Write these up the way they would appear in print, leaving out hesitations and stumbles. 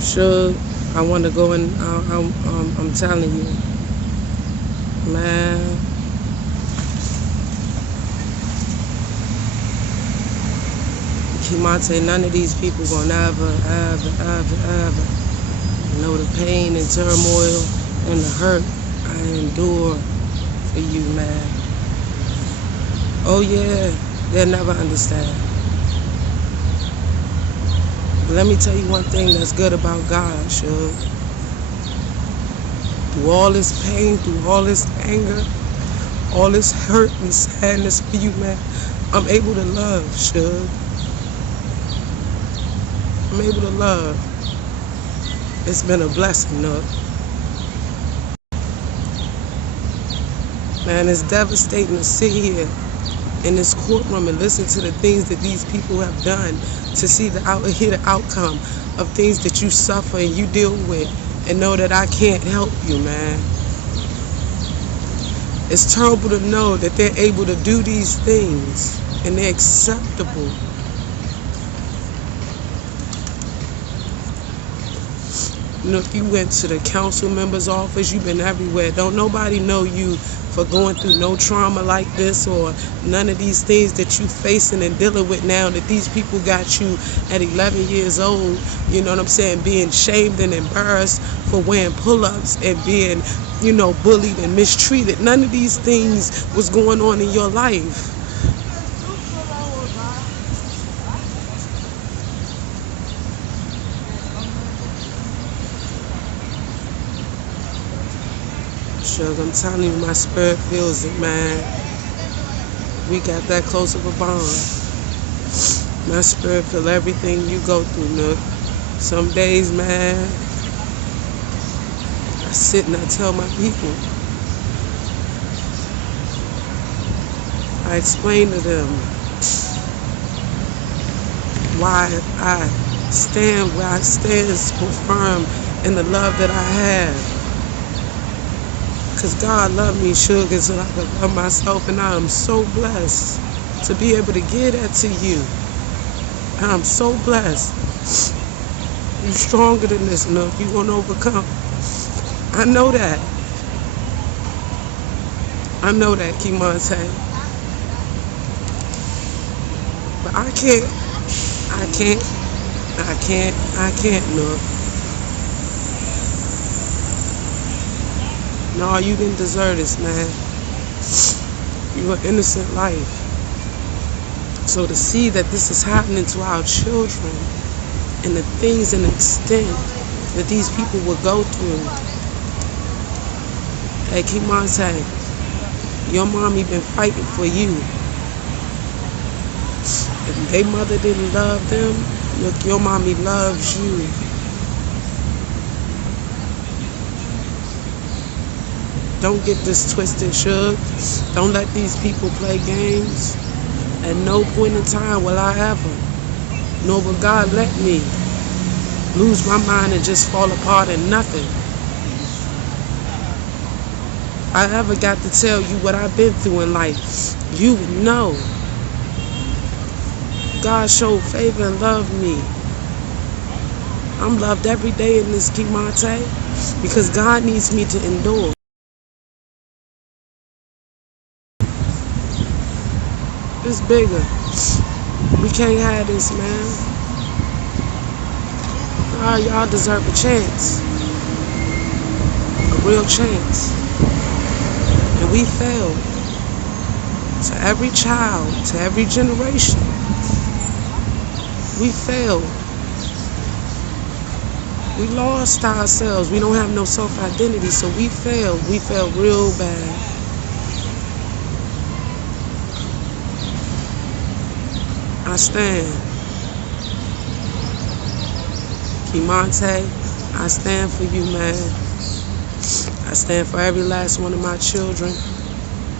Suge, I want to go and I'm telling you, man. Kimante, none of these people gonna ever know the pain and turmoil and the hurt I endure for you, man. Oh yeah, they'll never understand. But let me tell you one thing that's good about God, Suge. Through all this pain, through all this anger, all this hurt and sadness for you, man, I'm able to love, Suge. I'm able to love. It's been a blessing, Nook. Man, it's devastating to sit here in this courtroom and listen to the things that these people have done, to see hear the outcome of things that you suffer and you deal with, and know that I can't help you, man. It's terrible to know that they're able to do these things and they're acceptable. You know, if you went to the council member's office, you've been everywhere. Don't nobody know you for going through no trauma like this or none of these things that you facing and dealing with now, that these people got you at 11 years old, you know what I'm saying, being shamed and embarrassed for wearing pull-ups and being, you know, bullied and mistreated. None of these things was going on in your life. I'm telling you, my spirit feels it, man. We got that close of a bond. My spirit feel everything you go through, Nook. Some days, man, I sit and I tell my people. I explain to them why I stand where I stand so firm in the love that I have. Because God loved me, Suge, so I could love myself, and I am so blessed to be able to give that to you. I'm so blessed. You're stronger than this, Nook. You're going to overcome. I know that. I know that, Kimante. But I can't, Nook. No, you didn't deserve this, man. You're an innocent life. So to see that this is happening to our children and the things and the extent that these people will go through. Hey, Kimante, your mommy been fighting for you. If their mother didn't love them, look, your mommy loves you. Don't get this twisted, Suge. Don't let these people play games. At no point in time will I ever, nor will God let me lose my mind and just fall apart in nothing. If I ever got to tell you what I've been through in life, you know. God showed favor and loved me. I'm loved every day in this Kimante because God needs me to endure. It's bigger. We can't have this, man. Y'all deserve a chance. A real chance. And we failed. To every child, to every generation. We failed. We lost ourselves. We don't have no self-identity, so we failed. We failed real bad. I stand. Kimante, I stand for you, man. I stand for every last one of my children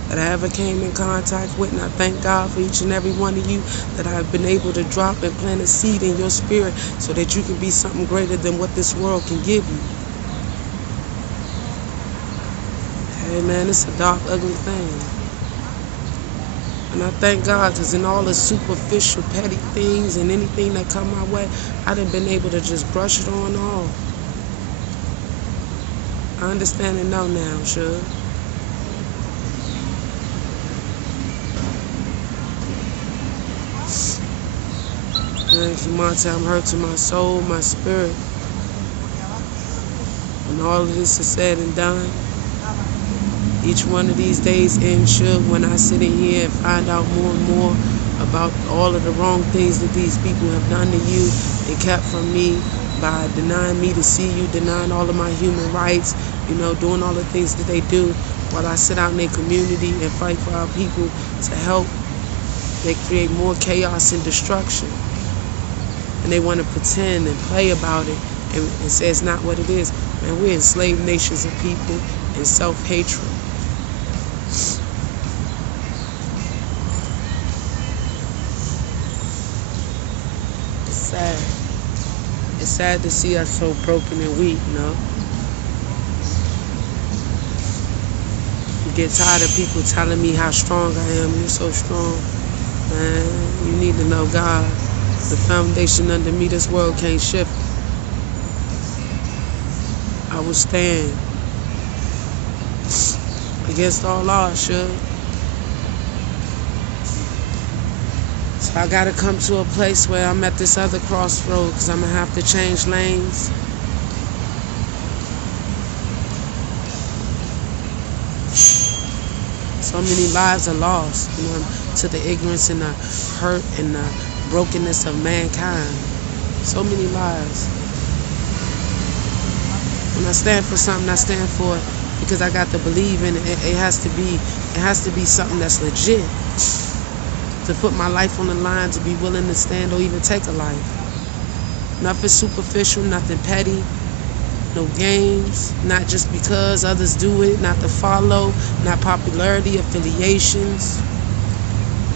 that I ever came in contact with, and I thank God for each and every one of you that I've been able to drop and plant a seed in your spirit so that you can be something greater than what this world can give you. Hey, man, it's a dark, ugly thing. And I thank God, because in all the superficial, petty things and anything that come my way, I done been able to just brush it on off. I understand it now, Suge. Thank you, Monte. I'm hurt to my soul, my spirit. When all of this is said and done, each one of these days end, Suge, when I sit in here and find out more and more about all of the wrong things that these people have done to you and kept from me by denying me to see you, denying all of my human rights, doing all the things that they do while I sit out in their community and fight for our people to help. They create more chaos and destruction. And they want to pretend and play about it and say it's not what it is. Man, we're enslaved nations of people and self-hatred. It's sad. It's sad to see us so broken and weak, I get tired of people telling me how strong I am. You're so strong. Man, you need to know God. The foundation under me, this world can't shift. I will stand against all odds, Suge. So I gotta come to a place where I'm at this other crossroad, because I'm gonna have to change lanes. So many lives are lost, to the ignorance and the hurt and the brokenness of mankind. So many lives. When I stand for something, I stand for it because I got to believe in it. It has to be something that's legit. To put my life on the line, to be willing to stand or even take a life. Nothing superficial, nothing petty, no games, not just because others do it, not to follow, not popularity, affiliations.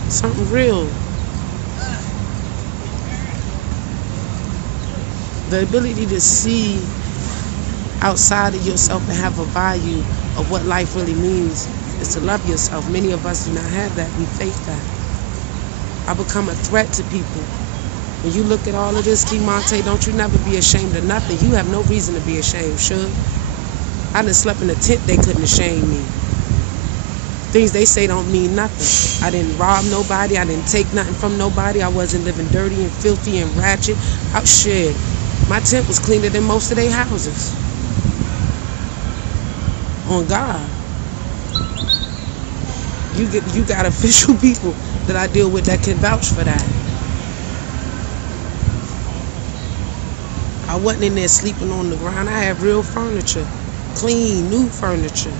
Something real. The ability to see outside of yourself and have a value of what life really means is to love yourself. Many of us do not have that. We fake that. I become a threat to people. When you look at all of this, Monte, don't you never be ashamed of nothing. You have no reason to be ashamed, Suge. I done slept in a tent, they couldn't shame me. Things they say don't mean nothing. I didn't rob nobody. I didn't take nothing from nobody. I wasn't living dirty and filthy and ratchet. Shit. My tent was cleaner than most of their houses. On God. You got official people that I deal with that can vouch for that. I wasn't in there sleeping on the ground. I had real furniture. Clean, new furniture.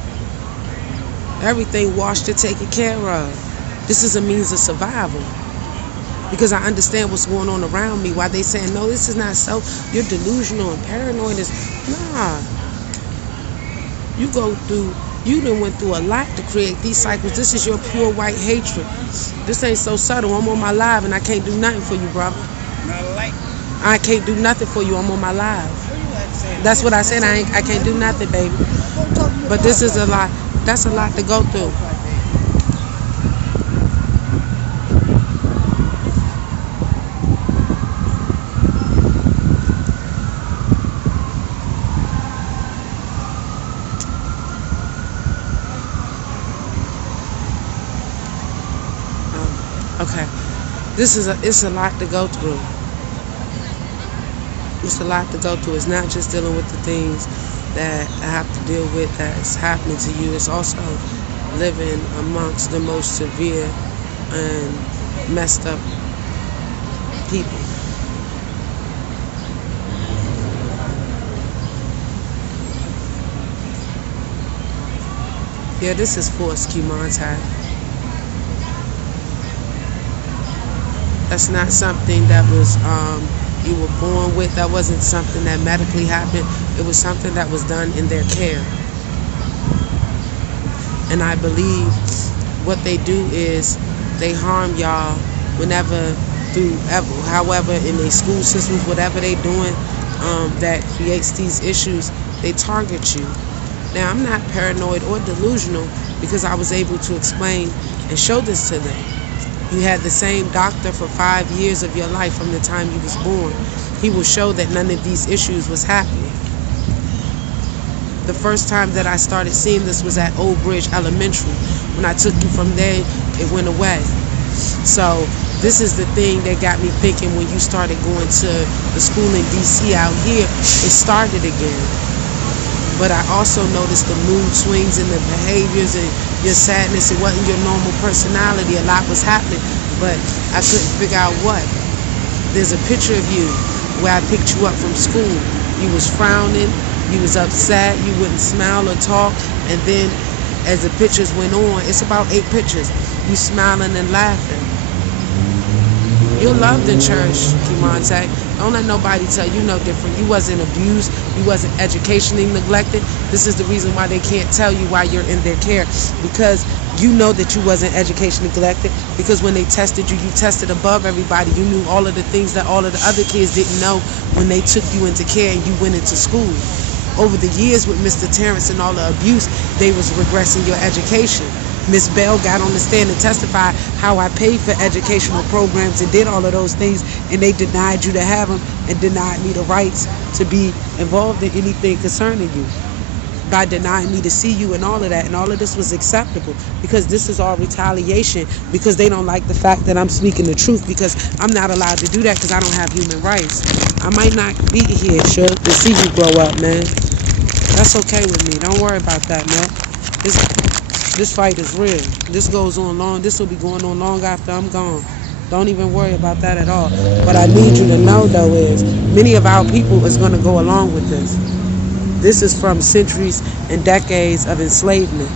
Everything washed and taken care of. This is a means of survival. Because I understand what's going on around me. Why they saying, no, this is not so. You're delusional and paranoid. Nah. You done went through a lot to create these cycles. This is your pure white hatred. This ain't so subtle. I'm on my live and I can't do nothing for you, brother. I can't do nothing for you. I'm on my live. That's what I said. I can't do nothing, baby. But this is a lot. That's a lot to go through. Okay. It's a lot to go through. It's a lot to go through. It's not just dealing with the things that I have to deal with that's happening to you. It's also living amongst the most severe and messed up people. Yeah, this is forced Monte. That's not something that was you were born with. That wasn't something that medically happened. It was something that was done in their care. And I believe what they do is they harm y'all however, in their school systems, whatever they doing that creates these issues, they target you. Now, I'm not paranoid or delusional because I was able to explain and show this to them. You had the same doctor for 5 years of your life from the time you was born. He will show that none of these issues was happening. The first time that I started seeing this was at Old Bridge Elementary. When I took you from there, it went away. So this is the thing that got me thinking when you started going to the school in D.C. out here, it started again. But I also noticed the mood swings and the behaviors and your sadness. It wasn't your normal personality. A lot was happening, but I couldn't figure out what. There's a picture of you where I picked you up from school. You was frowning, you was upset, you wouldn't smile or talk, and then as the pictures went on, it's about 8 pictures, you smiling and laughing. You're loved in church, Kimante. Don't let nobody tell you no different. You wasn't abused. You wasn't educationally neglected. This is the reason why they can't tell you why you're in their care. Because you know that you wasn't educationally neglected. Because when they tested you, you tested above everybody. You knew all of the things that all of the other kids didn't know when they took you into care and you went into school. Over the years with Mr. Terrence and all the abuse, they was regressing your education. Miss Bell got on the stand and testified how I paid for educational programs and did all of those things, and they denied you to have them and denied me the rights to be involved in anything concerning you by denying me to see you and all of that. And all of this was acceptable because this is all retaliation because they don't like the fact that I'm speaking the truth, because I'm not allowed to do that because I don't have human rights. I might not be here, Suge, to see you grow up, man. That's okay with me. Don't worry about that, man. This fight is real. This goes on long. This will be going on long after I'm gone. Don't even worry about that at all. What I need you to know, though, is many of our people is going to go along with this. This is from centuries and decades of enslavement.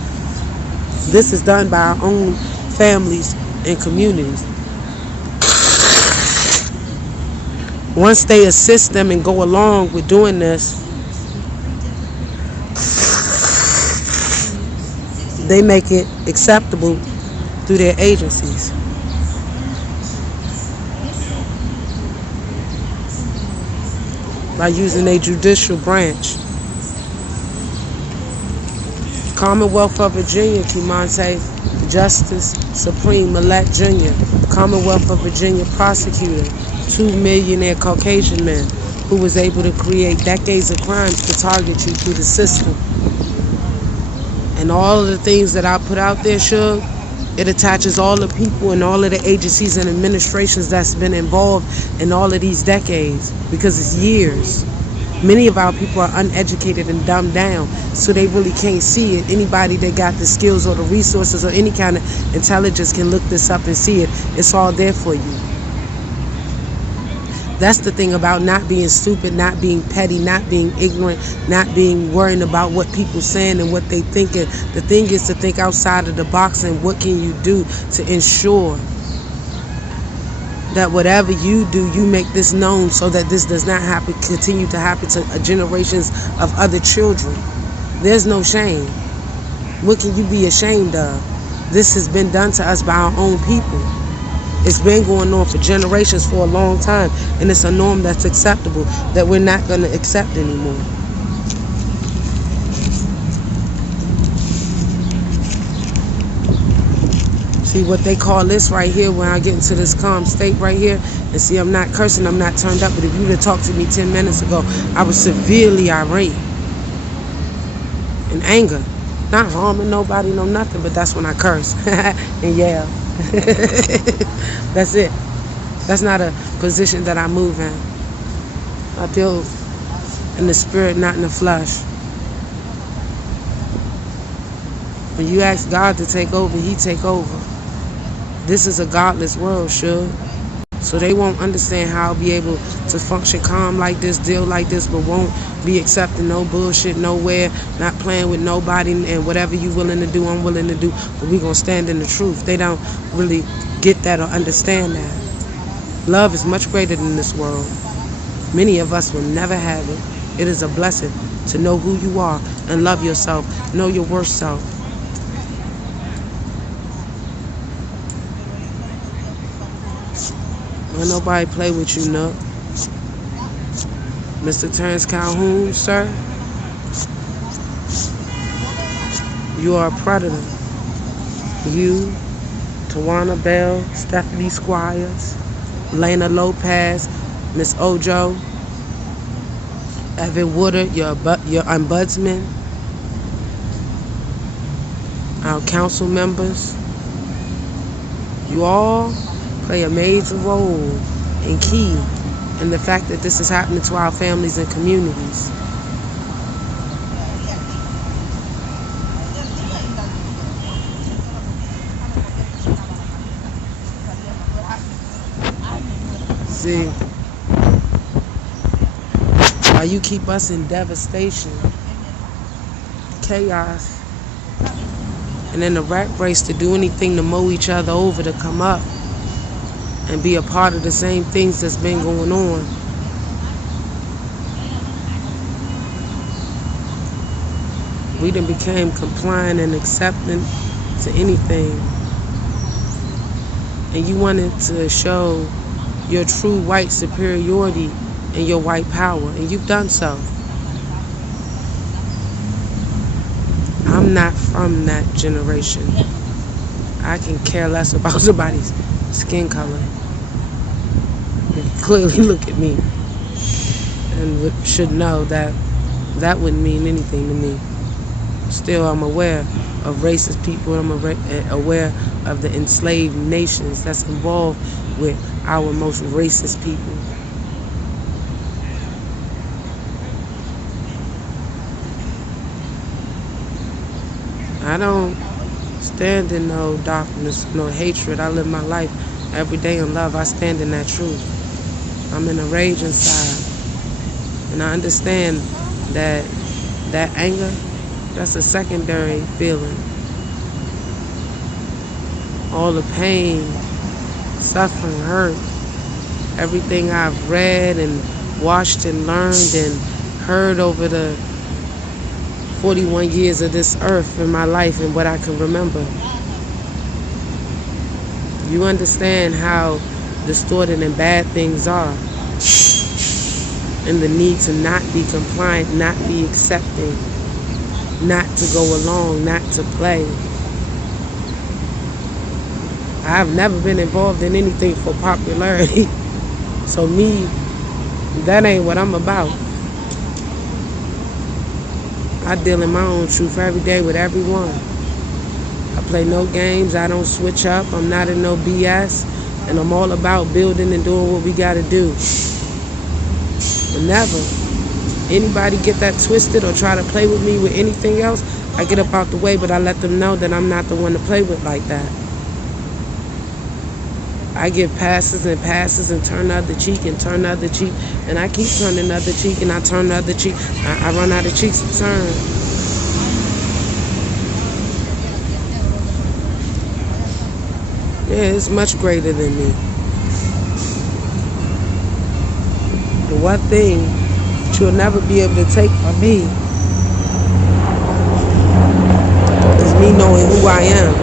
This is done by our own families and communities. Once they assist them and go along with doing this, they make it acceptable through their agencies. By using a judicial branch. Commonwealth of Virginia, Kimante, Justice Supreme Millette Jr., Commonwealth of Virginia Prosecutor, 2 millionaire Caucasian men who was able to create decades of crimes to target you through the system. And all of the things that I put out there, Suge, it attaches all the people and all of the agencies and administrations that's been involved in all of these decades, because it's years. Many of our people are uneducated and dumbed down, so they really can't see it. Anybody that got the skills or the resources or any kind of intelligence can look this up and see it. It's all there for you. That's the thing about not being stupid, not being petty, not being ignorant, not being worrying about what people saying and what they thinking. The thing is to think outside of the box and what can you do to ensure that whatever you do, you make this known so that this does not happen, continue to happen to generations of other children. There's no shame. What can you be ashamed of? This has been done to us by our own people. It's been going on for generations, for a long time, and it's a norm that's acceptable that we're not going to accept anymore. See what they call this right here, when I get into this calm state right here, and see I'm not cursing, I'm not turned up, but if you would have talked to me 10 minutes ago, I was severely irate. In anger. Not harming nobody, no nothing, but that's when I curse and yell. That's it. That's not a position that I move in. I deal in the spirit, not in the flesh. When you ask God to take over, He take over. This is a godless world, Suge. So they won't understand how I'll be able to function calm like this, deal like this, but won't be accepting no bullshit nowhere, not playing with nobody, and whatever you willing to do, I'm willing to do, but we gonna stand in the truth. They don't really get that or understand that. Love is much greater than this world. Many of us will never have it. It is a blessing to know who you are and love yourself, know your worst self. Don't nobody play with you, Nook. Mr. Terrence Calhoun, sir, you are a predator. You Tawana Bell, Stephanie Squires, Lena Lopez, Miss Ojo, Evan Woodard, your ombudsman, our council members. You all play a major role and key in the fact that this is happening to our families and communities. See, while you keep us in devastation, chaos, and in the rat race to do anything to mow each other over, to come up and be a part of the same things that's been going on. We done became compliant and accepting to anything. And you wanted to show your true white superiority and your white power, and you've done so. I'm not from that generation. I can care less about somebody's skin color. You can clearly look at me and should know that that wouldn't mean anything to me. Still, I'm aware of racist people. I'm aware of the enslaved nations that's involved with our most racist people. I don't stand in no darkness, no hatred. I live my life every day in love. I stand in that truth. I'm in a rage inside. And I understand that anger, that's a secondary feeling. All the pain, suffering, hurt, everything I've read and watched and learned and heard over the 41 years of this earth in my life and what I can remember. You understand how distorted and bad things are, and the need to not be compliant, not be accepting, not to go along, not to play. I've never been involved in anything for popularity. So me, that ain't what I'm about. I deal in my own truth every day with everyone. I play no games. I don't switch up. I'm not in no BS. And I'm all about building and doing what we got to do. But never anybody get that twisted or try to play with me with anything else, I get up out the way, but I let them know that I'm not the one to play with like that. I give passes and passes and turn the other cheek and turn the other cheek, and I keep turning the other cheek and I turn the other cheek. I run out of cheeks to turn. Yeah, it's much greater than me. The one thing that you'll never be able to take from me is me knowing who I am.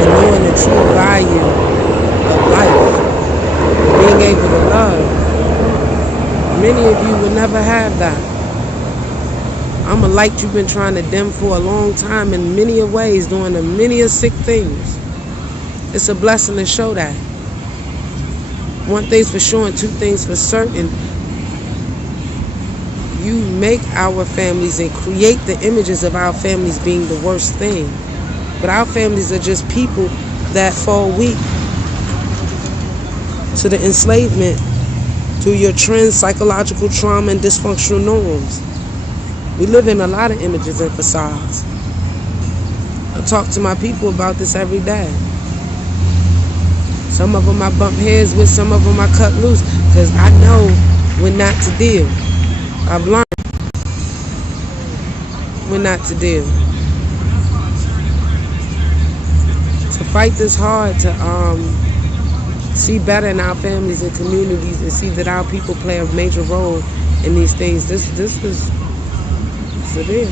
And knowing the true value of life, being able to love. Many of you will never have that. I'm a light you've been trying to dim for a long time in many ways, doing the many sick things. It's a blessing to show that. One thing's for sure and two things for certain. You make our families and create the images of our families being the worst thing. But our families are just people that fall weak to the enslavement, to your trends, psychological trauma, and dysfunctional norms. We live in a lot of images and facades. I talk to my people about this every day. Some of them I bump heads with, some of them I cut loose, because I know when not to deal. I've learned when not to deal. To fight this hard, to see better in our families and communities and see that our people play a major role in these things. This is severe.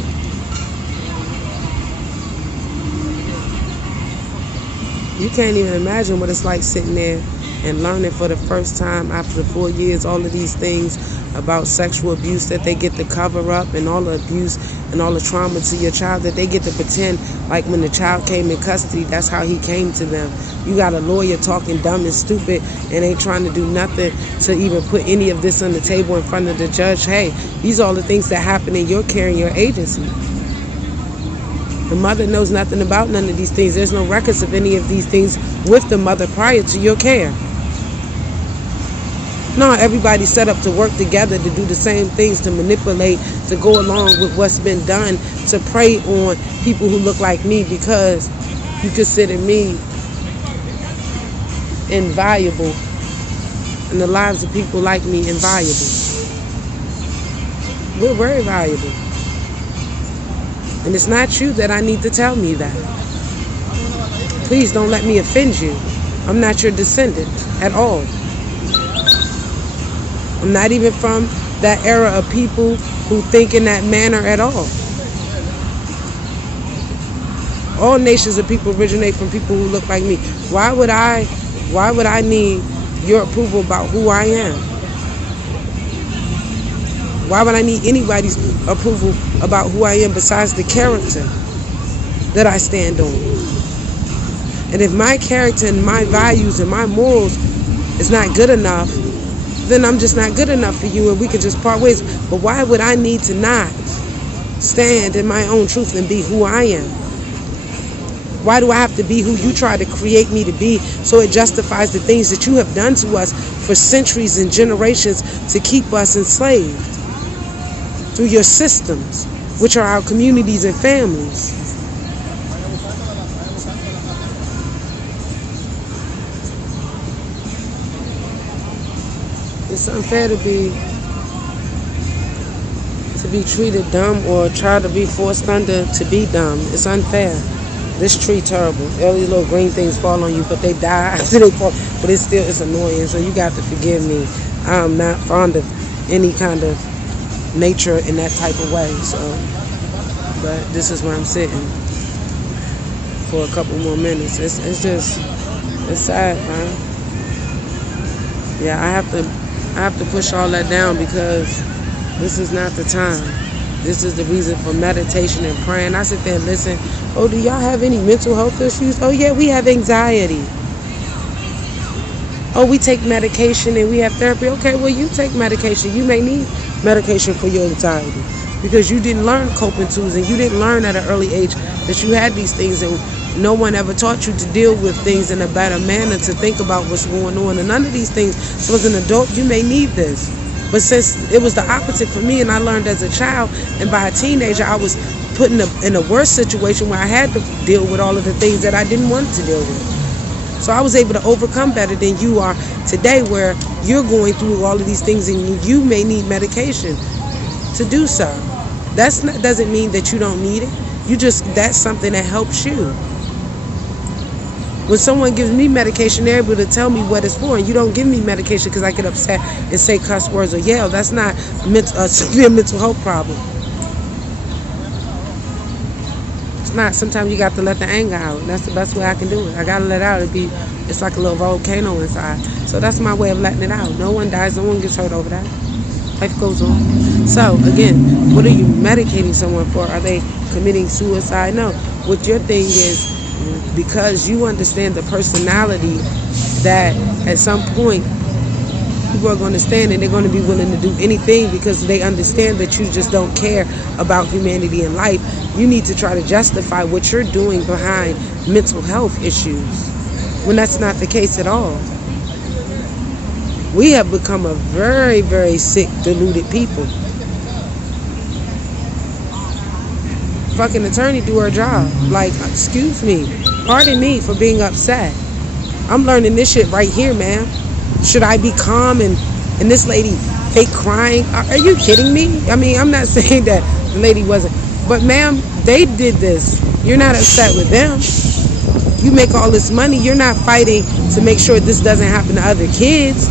You can't even imagine what it's like sitting there and learning for the first time after 4 years all of these things about sexual abuse that they get to cover up, and all the abuse and all the trauma to your child that they get to pretend like when the child came in custody, that's how he came to them. You got a lawyer talking dumb and stupid and ain't trying to do nothing to even put any of this on the table in front of the judge. Hey, these are all the things that happen in your care and your agency. The mother knows nothing about none of these things. There's no records of any of these things with the mother prior to your care. No, everybody's set up to work together to do the same things, to manipulate, to go along with what's been done, to prey on people who look like me because you consider me invaluable, and the lives of people like me invaluable. We're very valuable. And it's not you that I need to tell me that. Please don't let me offend you. I'm not your descendant at all. I'm not even from that era of people who think in that manner at all. All nations of people originate from people who look like me. Why would I need your approval about who I am? Why would I need anybody's approval about who I am besides the character that I stand on? And if my character and my values and my morals is not good enough, then I'm just not good enough for you and we could just part ways. But why would I need to not stand in my own truth and be who I am? Why do I have to be who you try to create me to be so it justifies the things that you have done to us for centuries and generations to keep us enslaved through your systems, which are our communities and families? It's unfair to be treated dumb or try to be forced under to be dumb. It's unfair. This tree terrible. All these little green things fall on you, but they die after they fall. But it's annoying, so you got to forgive me. I'm not fond of any kind of nature in that type of way. So, but this is where I'm sitting for a couple more minutes. It's sad, man. Yeah, I have to push all that down because this is not the time. This is the reason for meditation and praying. I sit there and listen. Oh, do y'all have any mental health issues? Oh, yeah, we have anxiety. Oh, we take medication and we have therapy. Okay, well, you take medication. You may need medication for your anxiety because you didn't learn coping tools and you didn't learn at an early age that you had these things, and no one ever taught you to deal with things in a better manner, to think about what's going on. And none of these things, so as an adult, you may need this. But since it was the opposite for me and I learned as a child, and by a teenager I was put in a worse situation where I had to deal with all of the things that I didn't want to deal with. So I was able to overcome better than you are today, where you're going through all of these things and you may need medication to do so. Doesn't mean that you don't need it. That's something that helps you. When someone gives me medication, they're able to tell me what it's for, and you don't give me medication because I get upset and say cuss words or yell. That's not a severe mental health problem. It's not. Sometimes you got to let the anger out. That's the best way I can do it. I got to let it out. It's like a little volcano inside. So that's my way of letting it out. No one dies. No one gets hurt over that. Life goes on. So, again, what are you medicating someone for? Are they committing suicide? No. What your thing is, because you understand the personality that at some point people are going to stand and they're going to be willing to do anything because they understand that you just don't care about humanity and life. You need to try to justify what you're doing behind mental health issues when that's not the case at all. We have become a very, very sick, deluded people. Fucking attorney do her job. Like, excuse me. Pardon me for being upset. I'm learning this shit right here, man. Should I be calm and this lady fake crying? Are you kidding me? I mean, I'm not saying that the lady wasn't. But ma'am, they did this. You're not upset with them. You make all this money. You're not fighting to make sure this doesn't happen to other kids.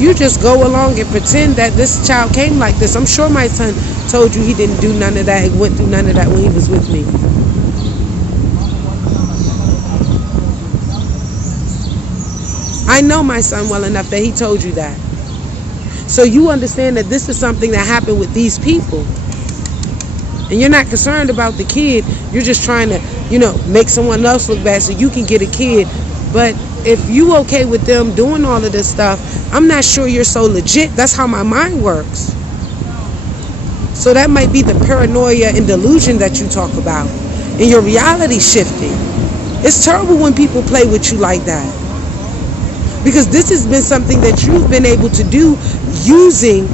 You just go along and pretend that this child came like this. I'm sure my son told you he didn't do none of that and went through none of that when he was with me. I know my son well enough that he told you that. So you understand that this is something that happened with these people. And you're not concerned about the kid. You're just trying to, make someone else look bad so you can get a kid. But if you okay with them doing all of this stuff, I'm not sure you're so legit. That's how my mind works. So that might be the paranoia and delusion that you talk about. And your reality shifting. It's terrible when people play with you like that. Because this has been something that you've been able to do using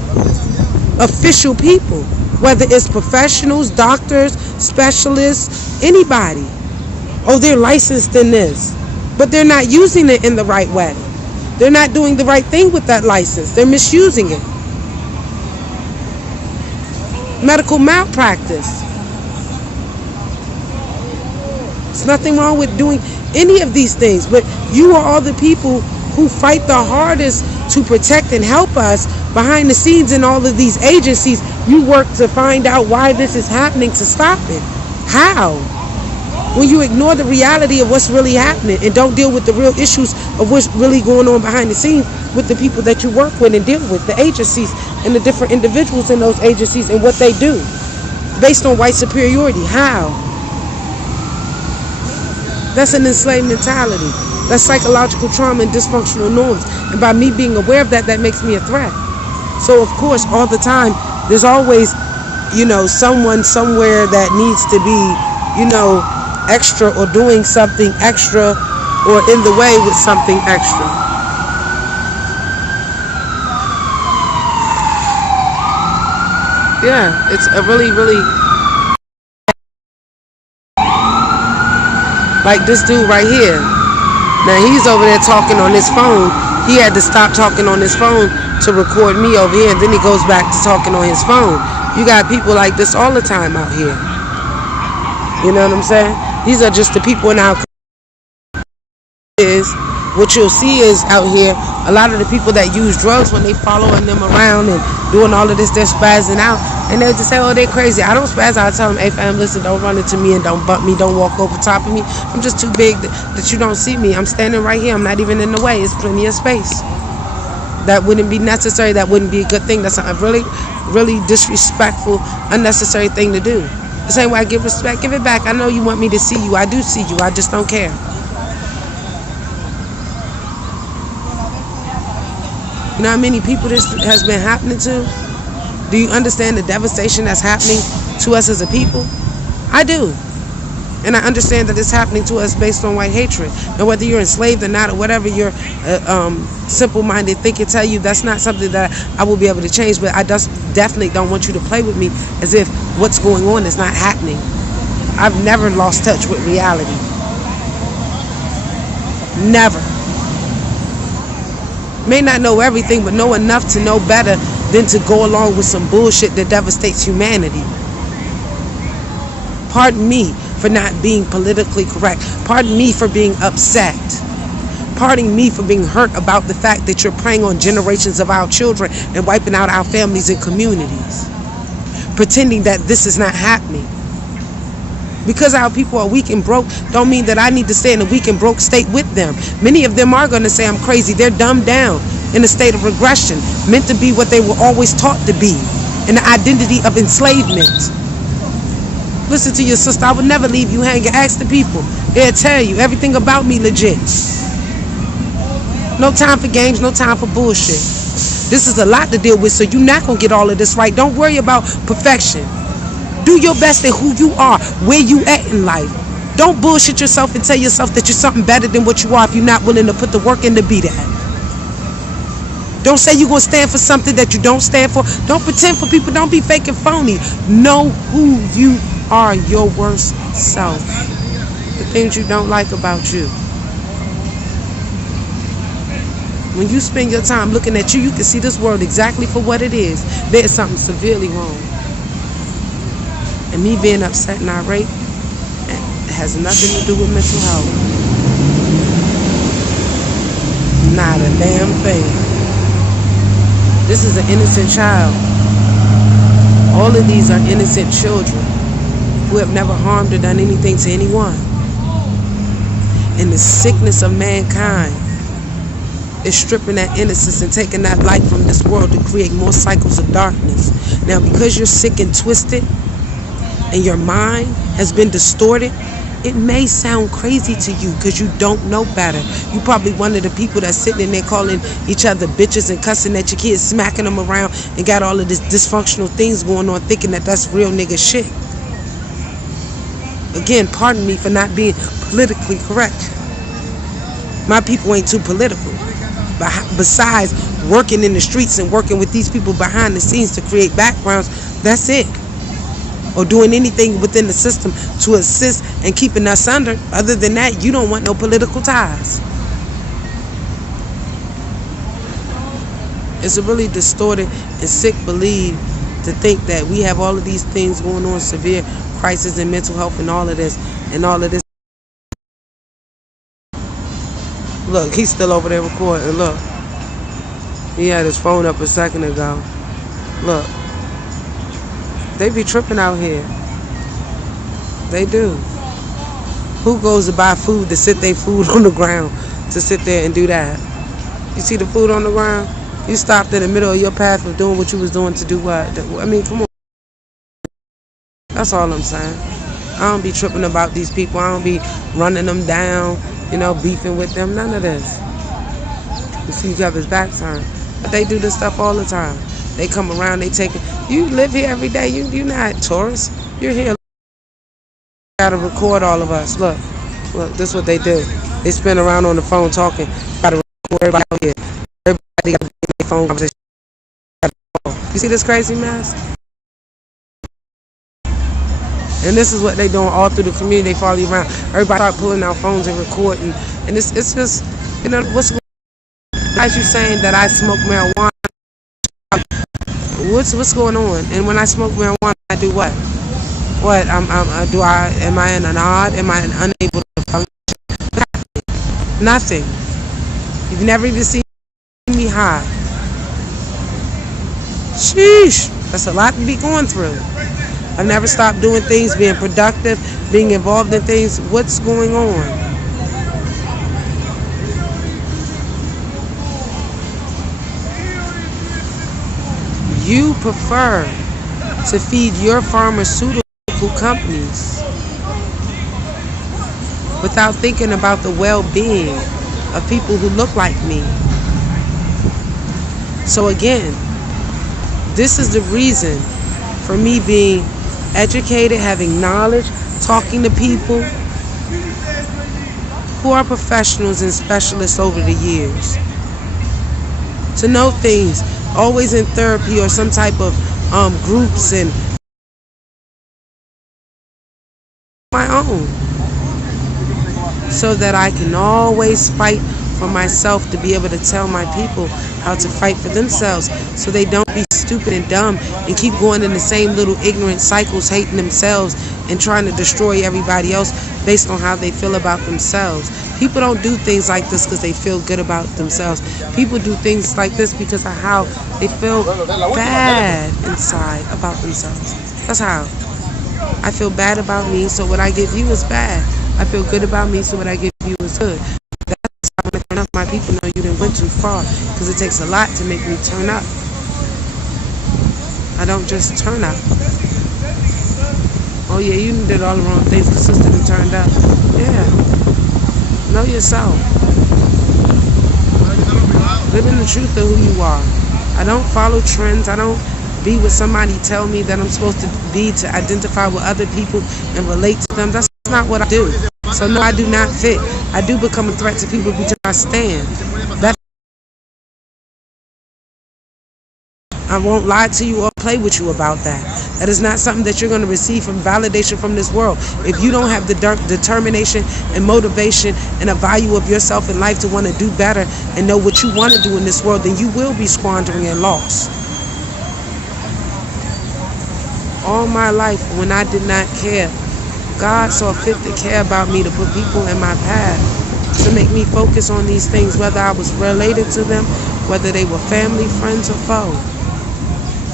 official people. Whether it's professionals, doctors, specialists, anybody. Oh, they're licensed in this. But they're not using it in the right way. They're not doing the right thing with that license. They're misusing it. Medical malpractice. There's nothing wrong with doing any of these things. But you are all the people who fight the hardest to protect and help us behind the scenes in all of these agencies. You work to find out why this is happening to stop it. How? When you ignore the reality of what's really happening and don't deal with the real issues of what's really going on behind the scenes with the people that you work with and deal with, the agencies and the different individuals in those agencies and what they do based on white superiority. How? That's an enslaved mentality. That's psychological trauma and dysfunctional norms. And by me being aware of that, that makes me a threat. So, of course, all the time, there's always, someone somewhere that needs to be, extra or doing something extra or in the way with something extra. Yeah, it's a really, like this dude right here. Now he's over there talking on his phone. He had to stop talking on his phone to record me over here, and then he goes back to talking on his phone. You got people like this all the time out here. You know what I'm saying? These are just the people in our community. What you'll see is out here, a lot of the people that use drugs, when they following them around and doing all of this, they're spazzing out. And they just say, oh, they're crazy. I don't spazz out. I tell them, hey, fam, listen, don't run into me and don't bump me. Don't walk over top of me. I'm just too big that you don't see me. I'm standing right here. I'm not even in the way. It's plenty of space. That wouldn't be necessary. That wouldn't be a good thing. That's a really, really disrespectful, unnecessary thing to do. The same way I give respect, give it back. I know you want me to see you. I do see you. I just don't care. You know how many people this has been happening to? Do you understand the devastation that's happening to us as a people? I do. And I understand that it's happening to us based on white hatred. And whether you're enslaved or not, or whatever your simple-minded thinking tell you, that's not something that I will be able to change. But I just definitely don't want you to play with me as if what's going on is not happening. I've never lost touch with reality. Never. May not know everything, but know enough to know better than to go along with some bullshit that devastates humanity. Pardon me for not being politically correct. Pardon me for being upset. Pardon me for being hurt about the fact that you're preying on generations of our children and wiping out our families and communities. Pretending that this is not happening. Because our people are weak and broke don't mean that I need to stay in a weak and broke state with them. Many of them are going to say I'm crazy. They're dumbed down in a state of regression, meant to be what they were always taught to be, in the identity of enslavement. Listen to your sister. I would never leave you hanging. Ask the people. They'll tell you everything about me legit. No time for games, no time for bullshit. This is a lot to deal with, so you're not going to get all of this right. Don't worry about perfection. Do your best at who you are, where you at in life. Don't bullshit yourself and tell yourself that you're something better than what you are if you're not willing to put the work in to be that. Don't say you're going to stand for something that you don't stand for. Don't pretend for people. Don't be fake and phony. Know who you are, your worst self. The things you don't like about you. When you spend your time looking at you, you can see this world exactly for what it is. There's something severely wrong. And me being upset and irate has nothing to do with mental health. Not a damn thing. This is an innocent child. All of these are innocent children who have never harmed or done anything to anyone. And the sickness of mankind is stripping that innocence and taking that light from this world to create more cycles of darkness. Now, because you're sick and twisted and your mind has been distorted, it may sound crazy to you because you don't know better. You probably one of the people that's sitting in there calling each other bitches and cussing at your kids, smacking them around, and got all of this dysfunctional things going on, thinking that that's real nigga shit. Again, pardon me for not being politically correct. My people ain't too political. Besides working in the streets and working with these people behind the scenes to create backgrounds, that's it. Or doing anything within the system to assist and keeping us under. Other than that, you don't want no political ties. It's a really distorted and sick belief to think that we have all of these things going on, severe crisis in mental health and all of this. Look, he's still over there recording. Look, he had his phone up a second ago. Look. They be tripping out here. They do. Who goes to buy food to sit their food on the ground to sit there and do that? You see the food on the ground? You stopped in the middle of your path of doing what you was doing to do what? I mean, come on. That's all I'm saying. I don't be tripping about these people. I don't be running them down, beefing with them. None of this. You see each other's back turned. But they do this stuff all the time. They come around, they take it. You live here every day. You're not tourists. You're here. Gotta record all of us. Look, this is what they do. They spin around on the phone talking. Gotta record everybody out here. Everybody got to be in their phone conversation. You see this crazy mess? And this is what they doing all through the community. They follow you around. Everybody start pulling out phones and recording. And it's just, what's going on? As you saying that I smoke marijuana. What's going on? And when I smoke marijuana, I do what? What? Am I in an odd? Am I unable to function? Nothing. You've never even seen me high. Sheesh. That's a lot to be going through. I've never stopped doing things, being productive, being involved in things. What's going on? You prefer to feed your pharmaceutical companies without thinking about the well-being of people who look like me. So again, this is the reason for me being educated, having knowledge, talking to people who are professionals and specialists over the years. To know things, always in therapy or some type of groups and my own, so that I can always fight for myself, to be able to tell my people how to fight for themselves, so they don't be stupid and dumb and keep going in the same little ignorant cycles, hating themselves and trying to destroy everybody else based on how they feel about themselves. People don't do things like this because they feel good about themselves. People do things like this because of how they feel bad inside about themselves. That's how. I feel bad about me, so what I give you is bad. I feel good about me, so what I give you is good. That's how when I turn up, my people know you didn't went too far, because it takes a lot to make me turn up. I don't just turn up. Oh yeah, you did all the wrong things, but sister done turned up. Yeah. Know yourself. Live in the truth of who you are. I don't follow trends. I don't be what somebody tell me that I'm supposed to be to identify with other people and relate to them. That's not what I do. So no, I do not fit. I do become a threat to people because I stand. I won't lie to you or play with you about that. That is not something that you're going to receive from validation from this world. If you don't have the determination and motivation and a value of yourself in life to want to do better and know what you want to do in this world, then you will be squandering and lost. All my life, when I did not care, God saw fit to care about me, to put people in my path, to make me focus on these things, whether I was related to them, whether they were family, friends, or foe.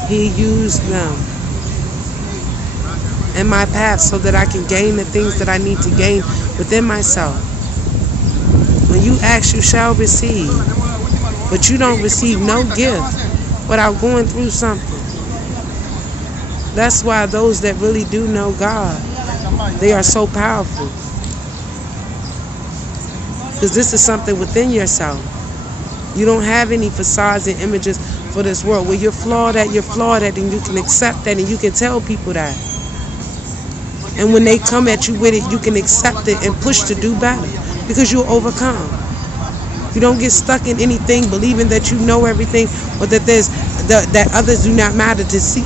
He used them in my path so that I can gain the things that I need to gain within myself. When you ask, you shall receive. But you don't receive no gift without going through something. That's why those that really do know God, they are so powerful. Because this is something within yourself. You don't have any facades and images for this world. Where you're flawed at, and you can accept that, and you can tell people that. And when they come at you with it, you can accept it and push to do better. Because you'll overcome. You don't get stuck in anything believing that you know everything, or that that others do not matter to see.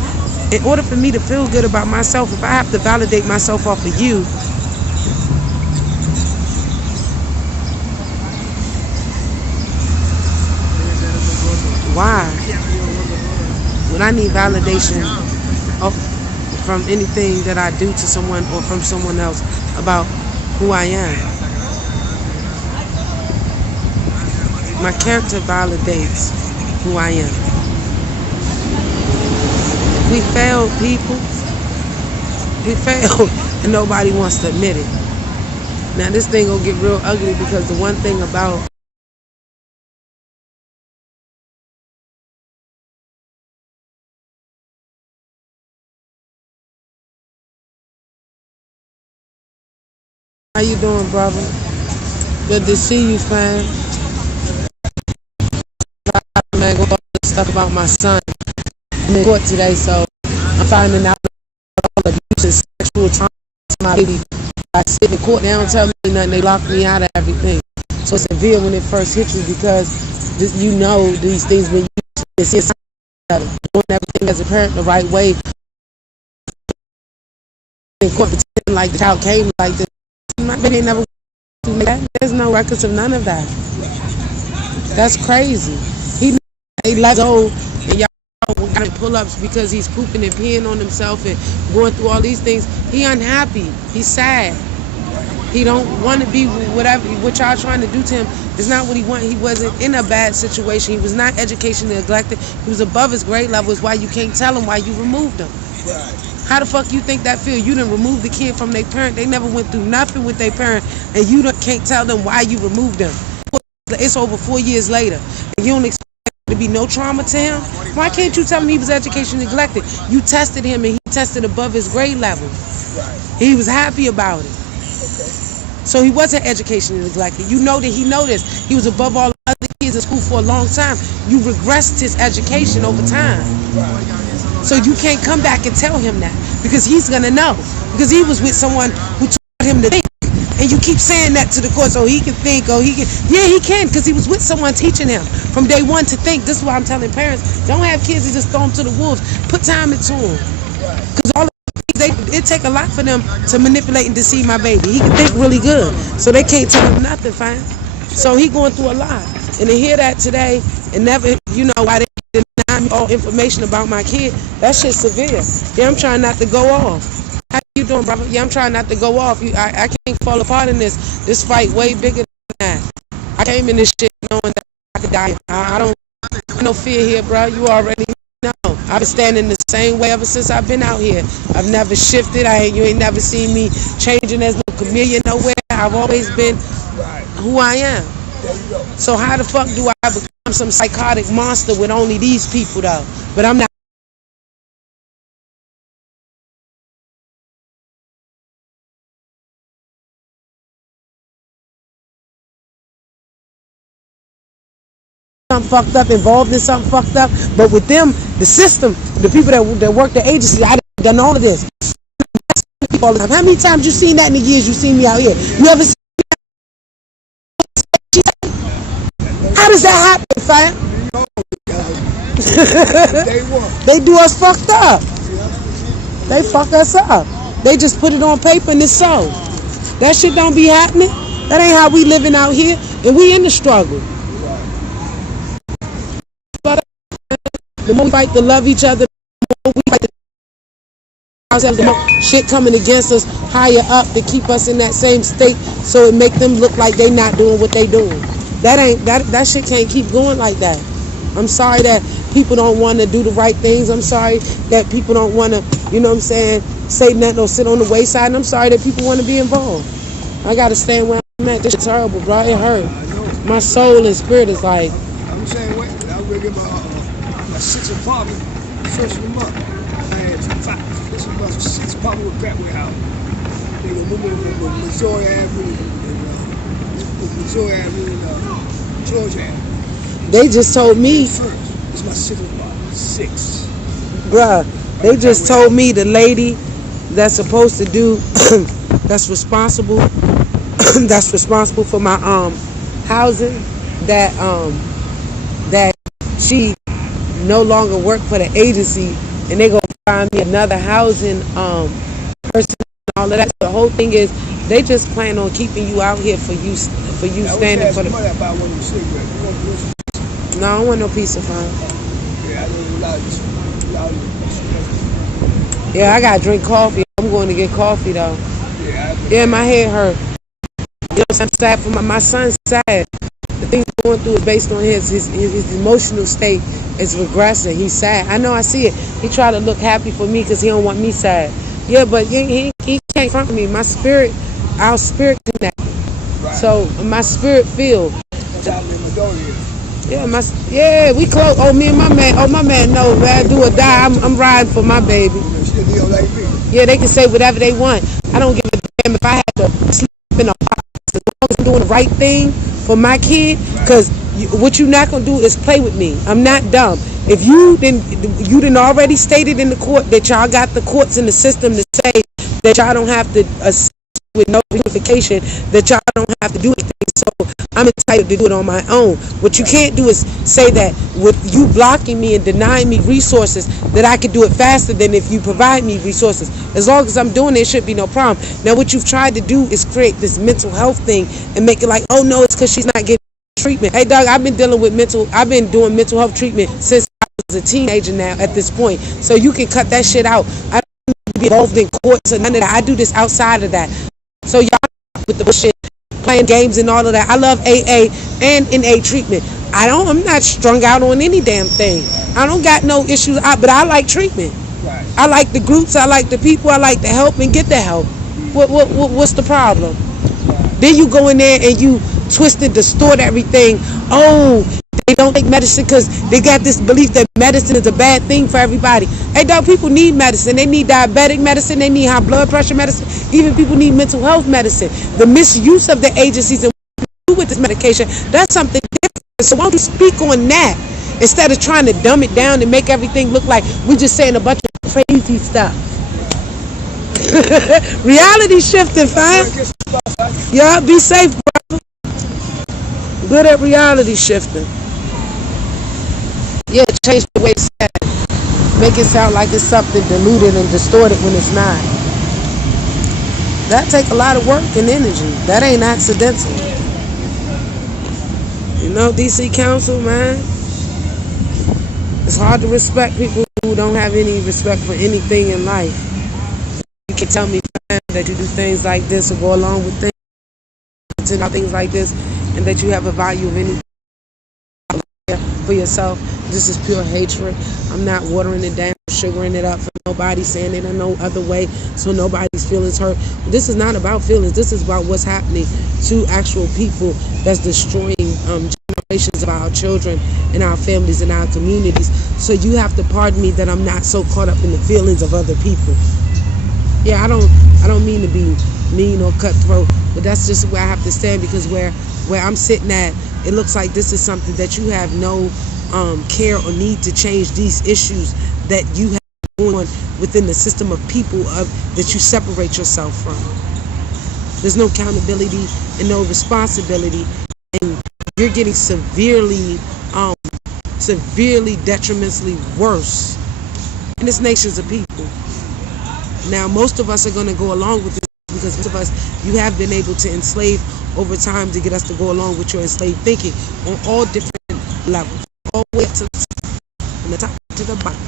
In order for me to feel good about myself, if I have to validate myself off of you, why would I need validation from anything that I do to someone or from someone else about who I am? My character validates who I am. We failed, people. We failed, and nobody wants to admit it. Now this thing gonna get real ugly, because the one thing about how you doing, brother? Good to see you, fam. Man, go all this stuff about my son. I'm in court today, so I'm finding out all abuse and sexual trauma to my baby. I sit in court, they don't tell me nothing, they lock me out of everything. So it's severe when it first hits you, because you know these things when you see doing everything as a parent the right way. In court, pretending like the child came like this. My baby never. There's no records of none of that. That's crazy. He let go, and y'all got him pull-ups because he's pooping and peeing on himself and going through all these things. He unhappy. He's sad. He don't want to be whatever what y'all trying to do to him. It's not what he want. He wasn't in a bad situation. He was not educationally neglected. He was above his grade level. Is why you can't tell him why you removed him. How the fuck you think that feel? You done removed the kid from their parent. They never went through nothing with their parent, and you can't tell them why you removed them. It's over 4 years later, and you don't expect to be no trauma to him. Why can't you tell him he was educationally neglected? You tested him, and he tested above his grade level. He was happy about it. So he wasn't educationally neglected. You know that he noticed he was above all other kids in school for a long time. You regressed his education over time. So you can't come back and tell him that, because he's gonna know, because he was with someone who taught him to think. And you keep saying that to the court so he can think, or he can, yeah, he can, because he was with someone teaching him from day one to think. This is why I'm telling parents, don't have kids and just throw them to the wolves. Put time into them. Because all of these things, it take a lot for them to manipulate and deceive my baby. He can think really good, so they can't tell him nothing, fine. So he going through a lot. And to hear that today, and never, you know, why they deny me all information about my kid, that shit's severe. Yeah, I'm trying not to go off. How you doing, brother? Yeah, I'm trying not to go off. I can't fall apart in this. This fight way bigger than that. I came in this shit knowing that I could die. I don't have no fear here, bro. You already know. I've been standing the same way ever since I've been out here. I've never shifted. You ain't never seen me changing as no chameleon nowhere. I've always been who I am. So how the fuck do I become some psychotic monster with only these people, though? But I'm not. Something fucked up, involved in something fucked up, but with them, the system, the people that work the agency, I done all of this. All the time. How many times you seen that in the years you seen me out here? You ever seen that? How does that happen, fam? They do us fucked up. They fuck us up. They just put it on paper and it's so. That shit don't be happening. That ain't how we living out here, and we in the struggle. The more we fight to love each other, the more we fight to ourselves, the more shit coming against us higher up to keep us in that same state, so it make them look like they not doing what they doing. That shit can't keep going like that. I'm sorry that people don't want to do the right things. I'm sorry that people don't want to, you know what I'm saying, say nothing or sit on the wayside. And I'm sorry that people want to be involved. I got to stand where I'm at. This shit's terrible, bro. It hurt. My soul and spirit is like, to get my 6 apartment, searching them up. I had 5. This was 6 apartment with crack warehouse. They were moving from Missouri Avenue and Georgia Avenue. They just told me. It's my 6th apartment. 6. Bruh, they just told me the lady that's supposed to do, that's responsible for my housing, that she no longer work for the agency, and they gonna find me another housing person and all of that. So the whole thing is they just plan on keeping you out here for you standing for the. No, I don't want no piece of fun. Yeah, I gotta drink coffee. I'm going to get coffee though. Yeah, my head hurt. You know, I'm sad for my son's sad. The thing he's going through is based on his emotional state is regressing. He's sad. I know, I see it. He tried to look happy for me because he don't want me sad. Yeah, but he can't front me. My spirit, our spirit connected. Right. So my spirit feel. That's how me and my daughter is. Yeah, we close. Oh, me and my man. Oh, my man, no, man, do or die. I'm riding for my baby. Yeah, they can say whatever they want. I don't give a damn if I had to sleep in a box. As long as I'm doing the right thing for my kid, because what you're not going to do is play with me. I'm not dumb. If you didn't already stated in the court that y'all got the courts in the system to say that y'all don't have to assist with no verification, that y'all don't have to do anything. So I'm entitled to do it on my own. What you can't do is say that with you blocking me and denying me resources that I can do it faster than if you provide me resources. As long as I'm doing it, should be no problem. Now what you've tried to do is create this mental health thing and make it like, oh no, it's because she's not getting treatment. Hey dog, I've been doing mental health treatment since I was a teenager now at this point. So you can cut that shit out. I don't need to be involved in courts or none of that. I do this outside of that. So y'all with the bullshit, playing games and all of that. I love AA and NA treatment. I'm not strung out on any damn thing. I don't got no issues, but I like treatment. Right. I like the groups, I like the people, I like the help and get the help. What's the problem? Right. Then you go in there and you twist and distort everything. Oh, they don't take medicine because they got this belief that medicine is a bad thing for everybody. Hey dog, people need medicine. They need diabetic medicine, they need high blood pressure medicine, even people need mental health medicine. The misuse of the agencies and what we do with this medication, that's something different. So why don't you speak on that instead of trying to dumb it down and make everything look like we're just saying a bunch of crazy stuff. Reality shifting, fam. Yeah, be safe, brother. Good at reality shifting. Yeah, change the way it's said. Make it sound like it's something diluted and distorted when it's not. That take a lot of work and energy. That ain't accidental. You know, DC Council, man. It's hard to respect people who don't have any respect for anything in life. You can tell me, man, that you do things like this or go along with things like this, and that you have a value of anything for yourself. This is pure hatred. I'm not watering it down, sugaring it up for nobody, saying it in no other way so nobody's feelings hurt. This is not about feelings. This is about what's happening to actual people that's destroying generations of our children and our families and our communities. So you have to pardon me that I'm not so caught up in the feelings of other people. Yeah, I don't mean to be mean or cutthroat, but that's just where I have to stand, because where I'm sitting at, it looks like this is something that you have no care or need to change these issues that you have going on within the system of people that you separate yourself from. There's no accountability and no responsibility, and you're getting severely detrimentally worse in this nation's of people. Now, most of us are going to go along with this because most of us, you have been able to enslave over time to get us to go along with your enslaved thinking on all different levels, all the way up to from the top to the bottom.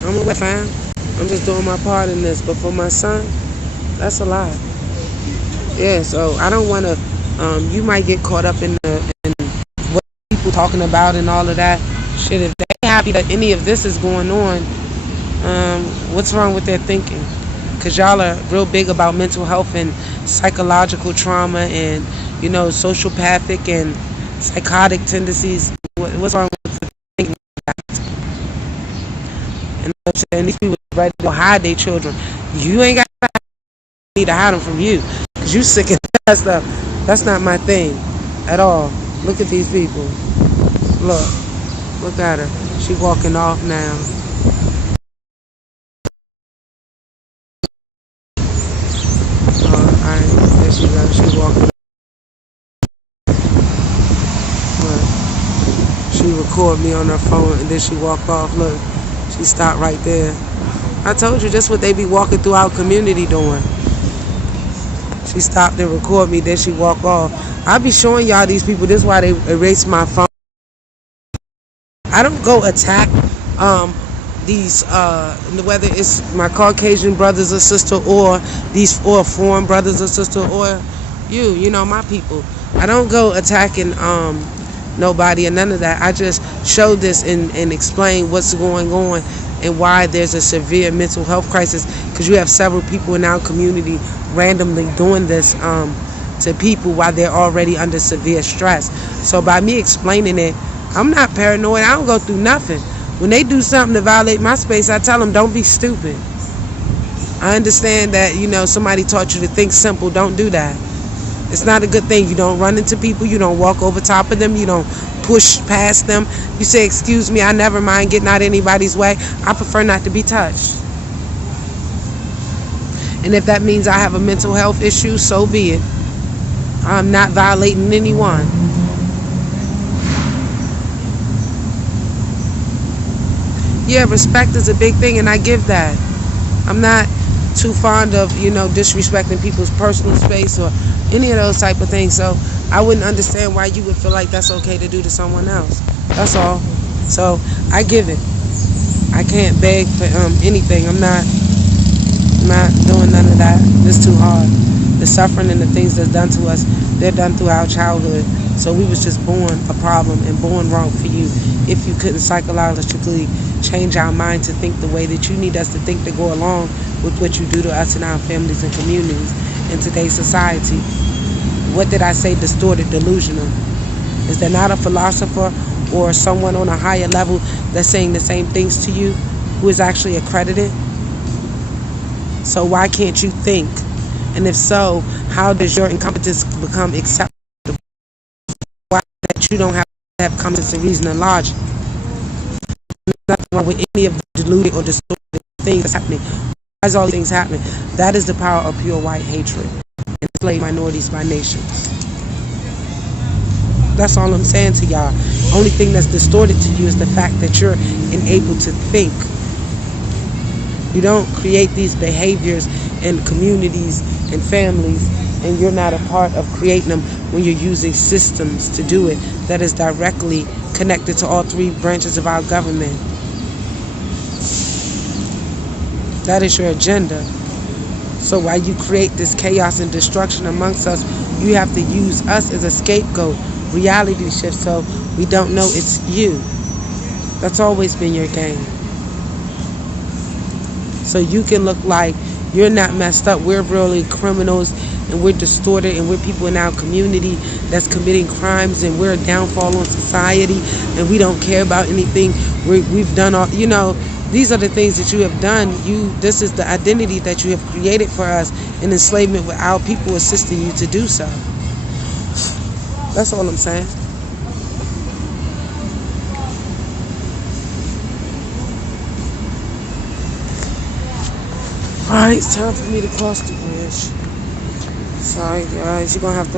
I'm fine. I'm just doing my part in this, but for my son, that's a lot. Yeah, so I don't want to. You might get caught up in what people talking about and all of that shit. If they happy that any of this is going on, what's wrong with their thinking? Because y'all are real big about mental health and psychological trauma and, sociopathic and psychotic tendencies. What's wrong with the thinking like that? And I'm saying these people are ready to hide their children. You ain't got to hide them from you, because you sick of that stuff. That's not my thing at all. Look at these people. Look at her. She walking off now. Alright, there she goes. She walking. Look. She record me on her phone and then she walk off. Look, she stopped right there. I told you, that's what they be walking through our community doing. She stopped and record me, then she walk off. I be showing y'all these people. This is why they erase my phone. I don't go attack these whether it's my Caucasian brothers or sister, or these foreign brothers or sister, or you know, my people. I don't go attacking nobody or none of that. I just show this and explain what's going on and why there's a severe mental health crisis, because you have several people in our community randomly doing this to people while they're already under severe stress. So by me explaining it, I'm not paranoid. I don't go through nothing. When they do something to violate my space, I tell them, don't be stupid. I understand that, you know, somebody taught you to think simple. Don't do that. It's not a good thing. You don't run into people. You don't walk over top of them. You don't push past them. You say, excuse me, I never mind getting out of anybody's way. I prefer not to be touched. And if that means I have a mental health issue, so be it. I'm not violating anyone. Yeah, respect is a big thing, and I give that. I'm not too fond of, you know, disrespecting people's personal space or any of those type of things. So I wouldn't understand why you would feel like that's okay to do to someone else. That's all. So I give it. I can't beg for anything. I'm not doing none of that. It's too hard. The suffering and the things that's done to us, they're done through our childhood. So we was just born a problem and born wrong for you. If you couldn't psychologically change our mind to think the way that you need us to think to go along with what you do to us and our families and communities in today's society. What did I say? Distorted, delusional. Is there not a philosopher or someone on a higher level that's saying the same things to you who is actually accredited? So why can't you think? And if so, how does your incompetence become acceptable? Why that you don't have common sense and reason and logic? There's nothing wrong with any of the deluded or distorted things that's happening. Why is all these things happening? That is the power of pure white hatred. Enslaved minorities by nations. That's all I'm saying to y'all. Only thing that's distorted to you is the fact that you're unable to think. You don't create these behaviors in communities and families, and you're not a part of creating them when you're using systems to do it that is directly connected to all three branches of our government. That is your agenda. So while you create this chaos and destruction amongst us, you have to use us as a scapegoat, reality shift, so we don't know it's you. That's always been your game. So you can look like you're not messed up. We're really criminals, and we're distorted, and we're people in our community that's committing crimes, and we're a downfall on society, and we don't care about anything. We've done all, you know, these are the things that you have done. This is the identity that you have created for us in enslavement, with our people assisting you to do so. That's all I'm saying. Alright, it's time for me to cross the bridge. Sorry guys, you're gonna have to